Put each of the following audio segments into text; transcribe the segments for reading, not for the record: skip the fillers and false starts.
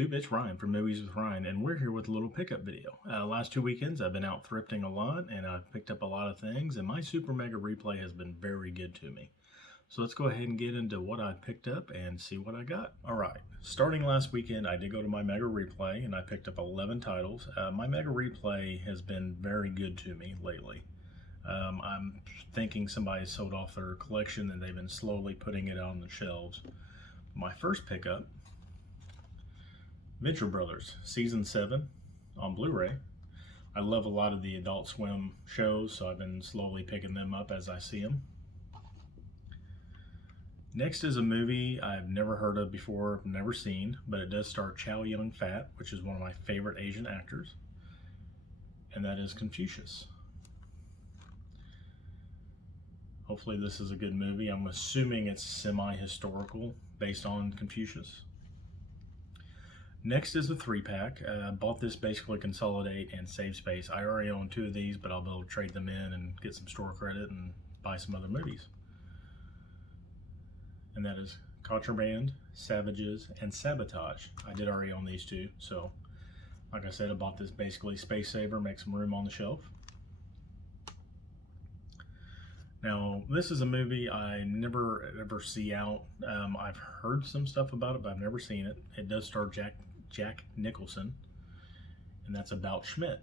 YouTube? It's Ryan from Movies with Ryan, and we're here with a little pickup video. Last 2 weekends I've been out thrifting a lot, and I've picked up a lot of things, and my Super Mega Replay has been very good to me. So let's go ahead and get into what I picked up and see what I got. Alright, starting last weekend I did go to my Mega Replay, and I picked up 11 titles. My Mega Replay has been very good to me lately. I'm thinking somebody sold off their collection and they've been slowly putting it on the shelves. My first pickup, Venture Brothers, Season 7 on Blu-ray. I love a lot of the Adult Swim shows, so I've been slowly picking them up as I see them. Next is a movie I've never heard of before, never seen, but it does star Chow Yun-fat, which is one of my favorite Asian actors, and that is Confucius. Hopefully this is a good movie. I'm assuming it's semi-historical, based on Confucius. Next is a 3-pack. I bought this basically consolidate and save space. I already own 2 of these, but I'll be able to trade them in and get some store credit and buy some other movies. And that is Contraband, Savages, and Sabotage. I did already own these 2, so like I said, I bought this basically space saver, make some room on the shelf. Now, this is a movie I never ever see out. I've heard some stuff about it, but I've never seen it. It does star Jack Nicholson, and that's about Schmidt.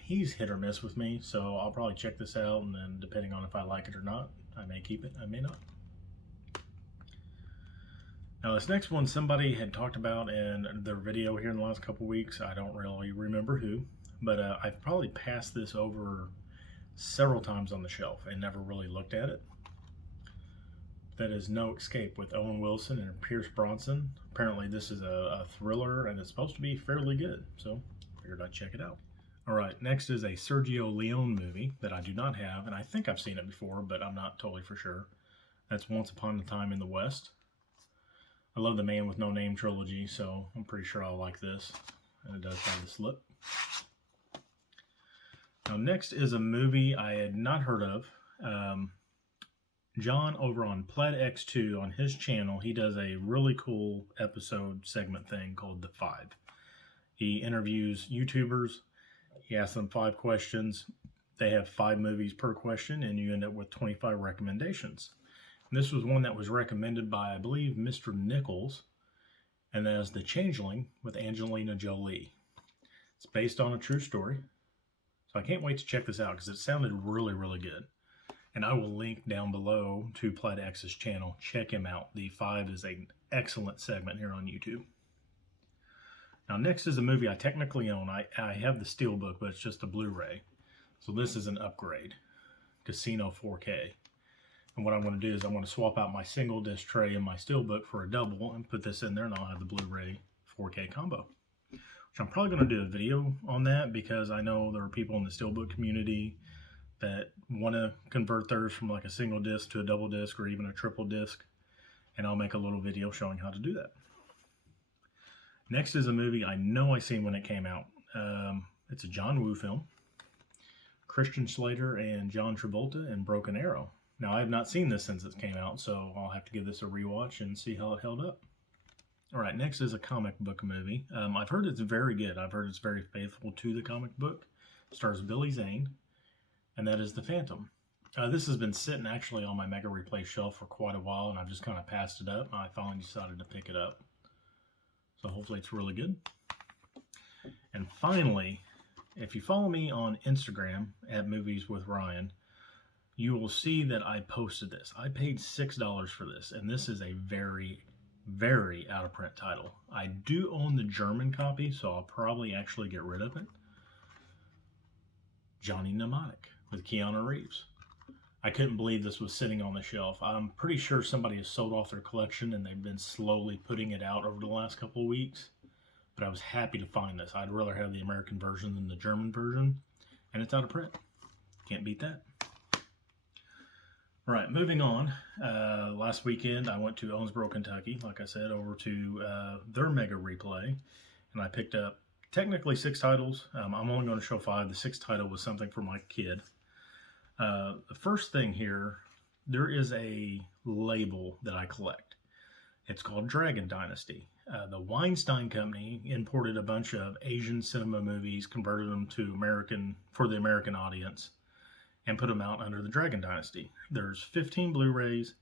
He's hit or miss with me, so I'll probably check this out, and then depending on if I like it or not, I may keep it, I may not. Now, this next one somebody had talked about in their video here in the last couple weeks. I don't really remember who, but I've probably passed this over several times on the shelf and never really looked at it. That is No Escape with Owen Wilson and Pierce Bronson. Apparently this is a thriller and it's supposed to be fairly good, so figured I'd check it out. Alright, next is a Sergio Leone movie that I do not have, and I think I've seen it before, but I'm not totally for sure. That's Once Upon a Time in the West. I love the Man with No Name trilogy, so I'm pretty sure I'll like this. And it does have the slip. Now, next is a movie I had not heard of. John over on Plaid X2 on his channel, he does a really cool episode segment thing called The Five. He interviews YouTubers. He asks them 5 questions. They have 5 movies per question, and you end up with 25 recommendations. And this was one that was recommended by, I believe, Mr. Nichols, and that is The Changeling with Angelina Jolie. It's based on a true story. So I can't wait to check this out because it sounded really, really good. And I will link down below to Plaid X's channel. Check him out. The 5 is an excellent segment here on YouTube. Now next is a movie I technically own. I have the Steelbook, but it's just a Blu-ray. So this is an upgrade. Casino 4K. And what I'm going to do is I'm going to swap out my single disc tray and my Steelbook for a double and put this in there, and I'll have the Blu-ray 4K combo. Which I'm probably going to do a video on that because I know there are people in the Steelbook community that want to convert theirs from like a single disc to a double disc or even a triple disc, and I'll make a little video showing how to do that. Next is a movie I know I seen when it came out. It's a John Woo film. Christian Slater and John Travolta in Broken Arrow. Now, I have not seen this since it came out, so I'll have to give this a rewatch and see how it held up. Alright, next is a comic book movie. I've heard it's very good. I've heard it's very faithful to the comic book. It stars Billy Zane, and that is The Phantom. This has been sitting actually on my Mega Replay shelf for quite a while, and I've just kind of passed it up, and I finally decided to pick it up. So hopefully it's really good. And finally, if you follow me on Instagram at Movies with Ryan, you will see that I posted this. I paid $6 for this, and this is a very out of print title. I do own the German copy, so I'll probably actually get rid of it. Johnny Mnemonic with Keanu Reeves. I couldn't believe this was sitting on the shelf. I'm pretty sure somebody has sold off their collection and they've been slowly putting it out over the last couple of weeks. But I was happy to find this. I'd rather have the American version than the German version. And it's out of print. Can't beat that. Alright, moving on. Last weekend I went to Owensboro, Kentucky, like I said, over to their Mega Replay, and I picked up technically 6 titles. I'm only going to show 5. The 6th title was something for my kid. The first thing here, there is a label that I collect. It's called Dragon Dynasty. The Weinstein Company imported a bunch of Asian cinema movies, converted them to American for the American audience, and put them out under the Dragon Dynasty. There's 15 Blu-rays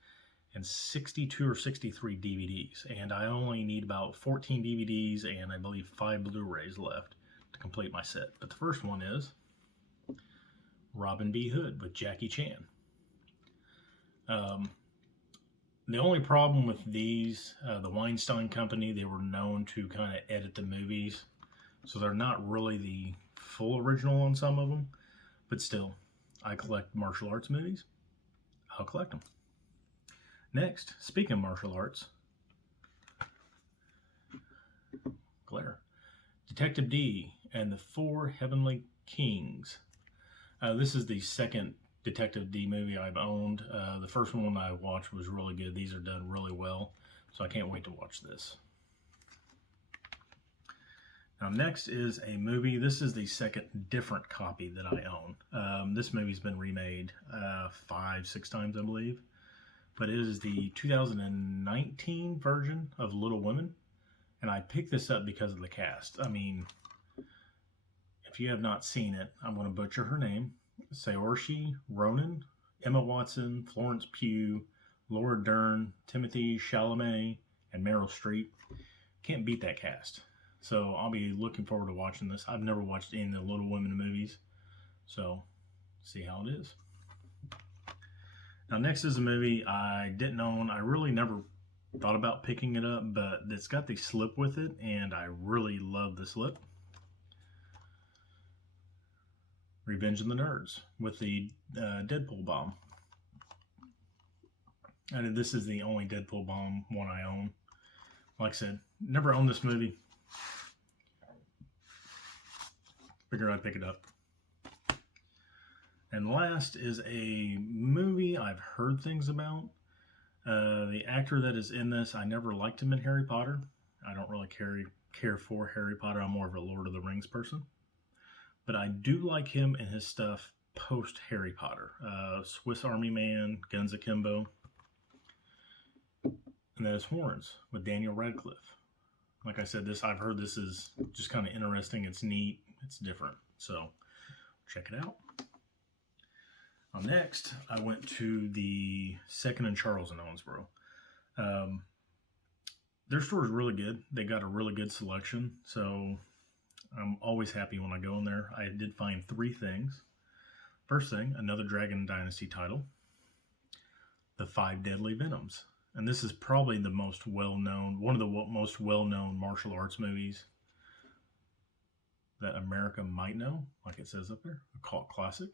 and 62 or 63 DVDs, and I only need about 14 DVDs and I believe 5 Blu-rays left to complete my set. But the first one is Robin B. Hood with Jackie Chan. The only problem with these, the Weinstein Company, they were known to kind of edit the movies, so they're not really the full original on some of them, but still, I collect martial arts movies. I'll collect them. Next, speaking of martial arts, glare. Detective D and the Four Heavenly Kings. This is the second Detective D movie I've owned. The first one I watched was really good. These are done really well, so I can't wait to watch this. Now next is a movie. This is the second different copy that I own. This movie's been remade 5-6 times, I believe. But it is the 2019 version of Little Women. And I picked this up because of the cast. I mean, if you have not seen it, I'm going to butcher her name. Saoirse Ronan, Emma Watson, Florence Pugh, Laura Dern, Timothy Chalamet, and Meryl Streep. Can't beat that cast. So I'll be looking forward to watching this. I've never watched any of the Little Women movies. So, see how it is. Now next is a movie I didn't own. I really never thought about picking it up, but it's got the slip with it, and I really love the slip. Revenge of the Nerds with the Deadpool bomb. And this is the only Deadpool bomb one I own. Like I said, never owned this movie. Figured I'd pick it up. And last is a movie I've heard things about. The actor that is in this, I never liked him in Harry Potter. I don't really care for Harry Potter. I'm more of a Lord of the Rings person. But I do like him in his stuff post Harry Potter. Swiss Army Man, Guns Akimbo. And that is Horns with Daniel Radcliffe. Like I said, I've heard this is just kind of interesting. It's neat. It's different. So check it out. Now next, I went to the Second and Charles in Owensboro. Their store is really good. They got a really good selection. So I'm always happy when I go in there. I did find 3 things. First thing, another Dragon Dynasty title. The 5 Deadly Venoms. And this is probably the most well-known, one of the most well-known martial arts movies that America might know, like it says up there, a cult classic.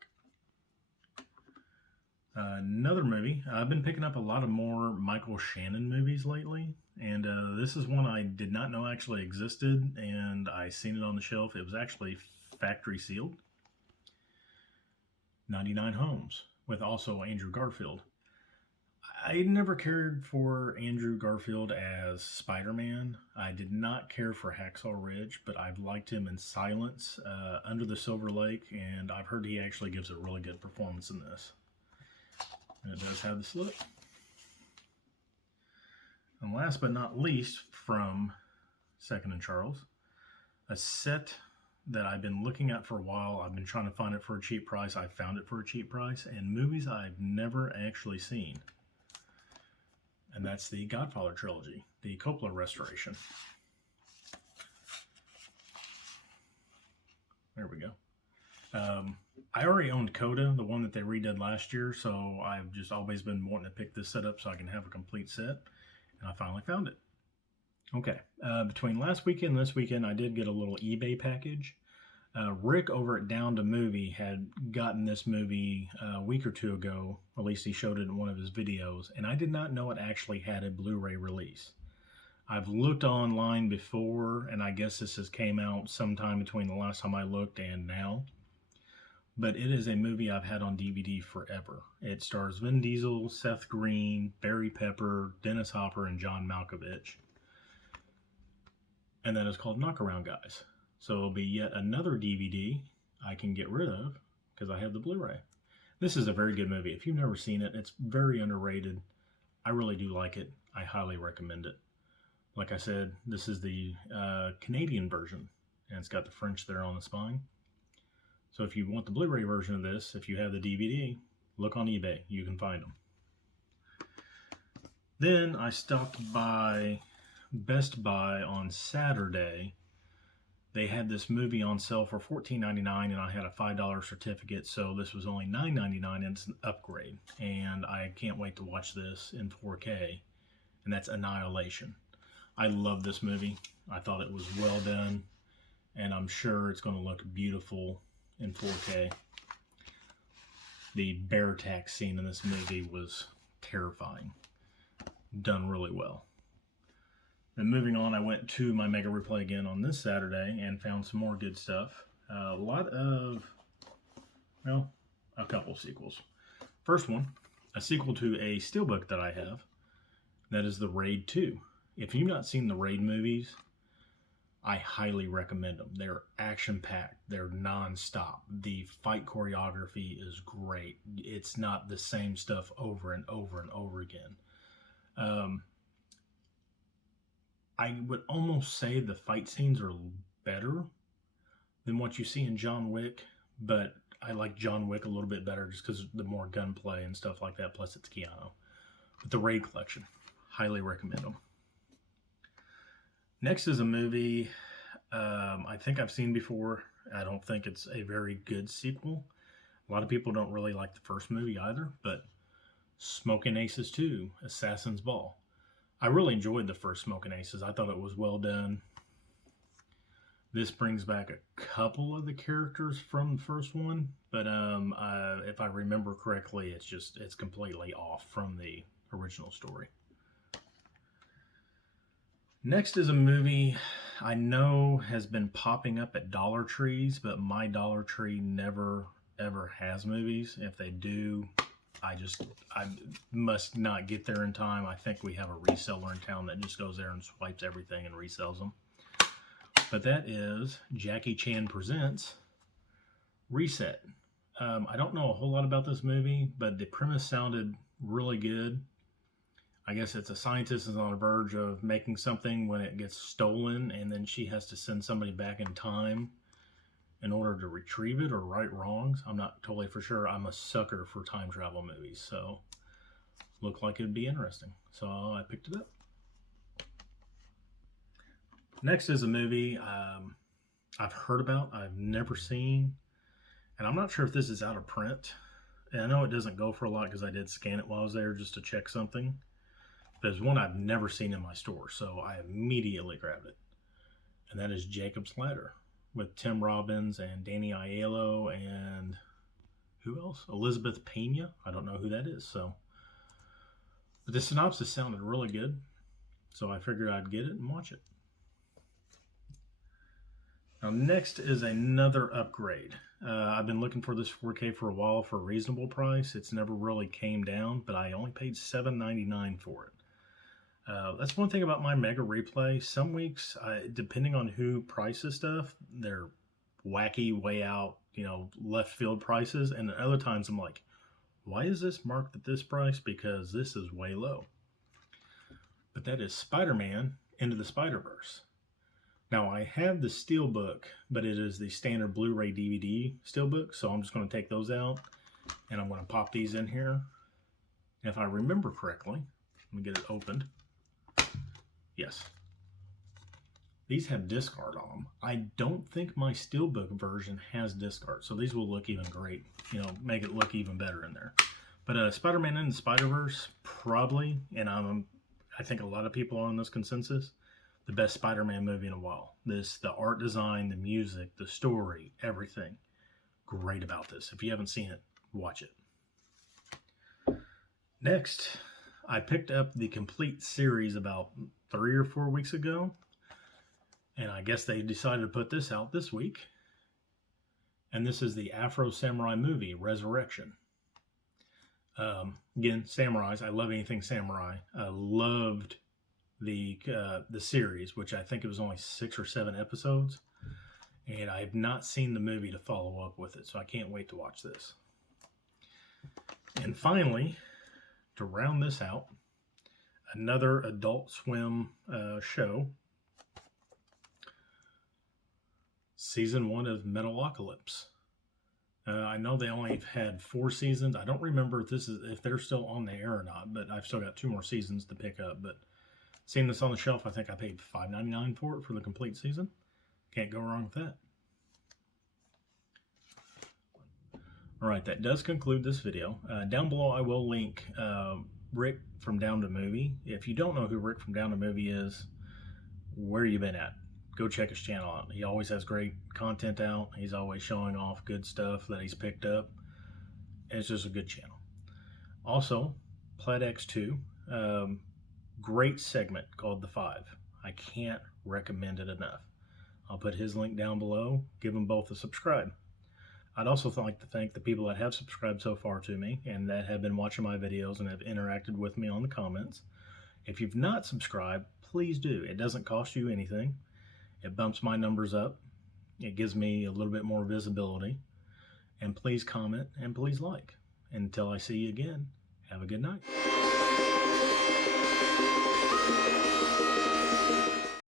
Another movie, I've been picking up a lot of more Michael Shannon movies lately, and this is one I did not know actually existed, and I seen it on the shelf. It was actually factory sealed. 99 Homes, with also Andrew Garfield. I never cared for Andrew Garfield as Spider-Man. I did not care for Hacksaw Ridge, but I've liked him in Silence, Under the Silver Lake, and I've heard he actually gives a really good performance in this. And it does have the slip. And last but not least, from Second and Charles, a set that I've been looking at for a while. I've been trying to find it for a cheap price. I found it for a cheap price, and movies I've never actually seen. And that's the Godfather trilogy, the Coppola restoration. There we go. I already owned Coda, the one that they redid last year, so I've just always been wanting to pick this set up so I can have a complete set, and I finally found it. Okay, between last weekend and this weekend, I did get a little eBay package. Rick over at Down to Movie had gotten this movie a week or 2 ago, or at least he showed it in one of his videos, and I did not know it actually had a Blu-ray release. I've looked online before, and I guess this has came out sometime between the last time I looked and now. But it is a movie I've had on DVD forever. It stars Vin Diesel, Seth Green, Barry Pepper, Dennis Hopper, and John Malkovich. And that is called Knockaround Guys. So it'll be yet another DVD I can get rid of because I have the Blu-ray. This is a very good movie. If you've never seen it, it's very underrated. I really do like it. I highly recommend it. Like I said, this is the Canadian version, and it's got the French there on the spine. So if you want the Blu-ray version of this, if you have the DVD, look on eBay. You can find them. Then I stopped by Best Buy on Saturday. They had this movie on sale for $14.99, and I had a $5 certificate, so this was only $9.99, and it's an upgrade. And I can't wait to watch this in 4K, and that's Annihilation. I love this movie. I thought it was well done, and I'm sure it's going to look beautiful in 4K. The bear attack scene in this movie was terrifying. Done really well. Then moving on, I went to my Mega Replay again on this Saturday and found some more good stuff. A lot of, well, a couple sequels. First one, a sequel to a steelbook that I have. That is The Raid 2. If you've not seen the Raid movies, I highly recommend them. They're action-packed. They're non-stop. The fight choreography is great. It's not the same stuff over and over and over again. I would almost say the fight scenes are better than what you see in John Wick, but I like John Wick a little bit better just because the more gunplay and stuff like that, plus it's Keanu. But the Raid collection, highly recommend them. Next is a movie I think I've seen before. I don't think it's a very good sequel. A lot of people don't really like the first movie either, but Smoking Aces 2, Assassin's Ball. I really enjoyed the first Smoking Aces. I thought it was well done. This brings back a couple of the characters from the first one, but if I remember correctly, it's completely off from the original story. Next is a movie I know has been popping up at Dollar Trees, but my Dollar Tree never ever has movies. If they do, I must not get there in time. I think we have a reseller in town that just goes there and swipes everything and resells them. But that is Jackie Chan Presents Reset. I don't know a whole lot about this movie, but the premise sounded really good. I guess it's a scientist is on the verge of making something when it gets stolen, and then she has to send somebody back in time in order to retrieve it or right wrongs. I'm not totally for sure. I'm a sucker for time travel movies, so looked like it'd be interesting. So I picked it up. Next is a movie I've heard about, I've never seen, and I'm not sure if this is out of print. And I know it doesn't go for a lot because I did scan it while I was there just to check something. There's one I've never seen in my store, so I immediately grabbed it. And that is Jacob's Ladder with Tim Robbins and Danny Aiello and who else? Elizabeth Pena. I don't know who that is. But the synopsis sounded really good, so I figured I'd get it and watch it. Now next is another upgrade. I've been looking for this 4K for a while for a reasonable price. It's never really came down, but I only paid $7.99 for it. That's one thing about my Mega Replay. Some weeks, depending on who prices stuff, they're wacky, way out, left field prices. And at other times I'm like, why is this marked at this price? Because this is way low. But that is Spider-Man Into the Spider-Verse. Now I have the steelbook, but it is the standard Blu-ray DVD steelbook. So I'm just going to take those out and I'm going to pop these in here. And if I remember correctly, let me get it opened. Yes. These have disc art on them. I don't think my steelbook version has disc art, so these will look even great. Make it look even better in there. But Spider-Man Into the Spider-Verse, probably, and I think a lot of people are on this consensus, the best Spider-Man movie in a while. The art design, the music, the story, everything. Great about this. If you haven't seen it, watch it. Next, I picked up the complete series about 3 or 4 weeks ago, and I guess they decided to put this out this week. And this is the Afro Samurai movie, Resurrection. Again, samurais. I love anything samurai. I loved the series, which I think it was only 6 or 7 episodes, and I have not seen the movie to follow up with it, so I can't wait to watch this. And finally, to round this out, another Adult Swim show. Season 1 of Metalocalypse. I know they only had 4 seasons. I don't remember if they're still on the air or not, but I've still got 2 more seasons to pick up. But seeing this on the shelf, I think I paid $5.99 for it for the complete season. Can't go wrong with that. All right, that does conclude this video. Down below, I will link Rick from Down to Movie. If you don't know who Rick from Down to Movie is, where you been at? Go check his channel out. He always has great content out. He's always showing off good stuff that he's picked up. And it's just a good channel. Also, Plat X2, great segment called The Five. I can't recommend it enough. I'll put his link down below. Give them both a subscribe. I'd also like to thank the people that have subscribed so far to me and that have been watching my videos and have interacted with me on the comments. If you've not subscribed, please do. It doesn't cost you anything. It bumps my numbers up. It gives me a little bit more visibility. And please comment and please like. Until I see you again, have a good night.